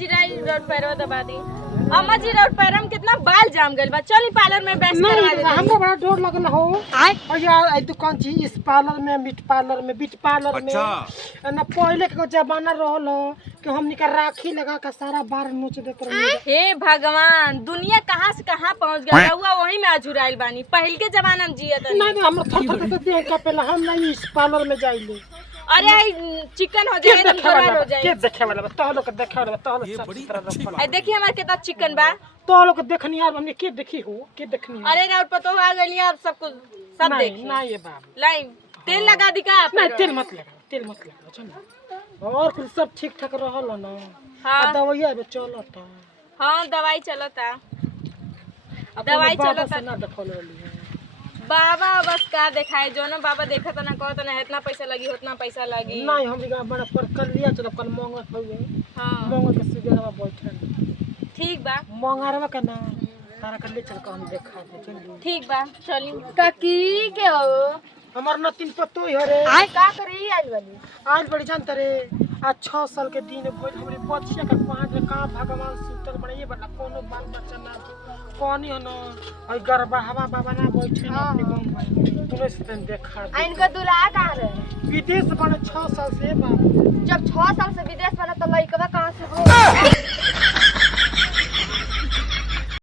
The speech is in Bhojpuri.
जी रोड पैरवा दबा दी। अम्मा जी रोड पैरवा में कितना बाल जाम गइल बा। चली पार्लर में बेस्ट करवा दे। हमरा बड़ा डर लगल हो। और यार आई दुकान जी इस पार्लर में मीट पार्लर में बीट पार्लर में ना पहले के जमाना रहल हो कि हमनी का राखी लगा के सारा बार नोच देत रहे। हे भगवान दुनिया कहां से कहां पहुंच गया। रहुआ वही में अजुराइल बानी। पहल के जमाना में जियत नहीं हम थर देख के पहले हम नहीं इस पार्लर में जाइले। अरे चिकन हो जाए तो खराब हो जाए। के देखे वाला तो लोग देखे वाला तो लोग सब तरह रखल। ए देखिए हमारे कितना चिकन बा। तो लोग देखनी यार हमने के देखी हो के देखनी। अरे राउत पतो आ गइल आप सब कुछ सब देखी। नहीं ये बाबू लाई तेल लगा दी का आप। नहीं तेल मत लगा चल। और फिर सब ठीक ठाक रहल ना। हां दवाइया बे चलता। हां दवाई चलता। दवाई चलता ना देखल रहली है। बाबा बस का देखाए जो ना बाबा देखा तो ना कहत ना इतना पैसा लगी उतना पैसा लगी। नहीं हम का बड़ा पर कर लिया चलो कल मंगा हुए। हां मंगा के सीजन में बैठल। ठीक बा मंगारवा का ना तारा कर ले चल के हम देखा दे चल। ठीक बा चली काकी के हो हमार न तीन पत्तो ही रे। आय का करी आइल वाली आज बड़ी जानत रे आज 6 साल के दिन भइल हमरे बच्चे के पांच का भगवान सुतल बड़े बना कोनो बाल बच्चा ना कोनी न और गरबा हवा बाबा ना बैठे अपने गांव में तूने से देखा इनका दुल्हा कहां रहे विदेश बने 6 साल से बाप। जब 6 साल से विदेश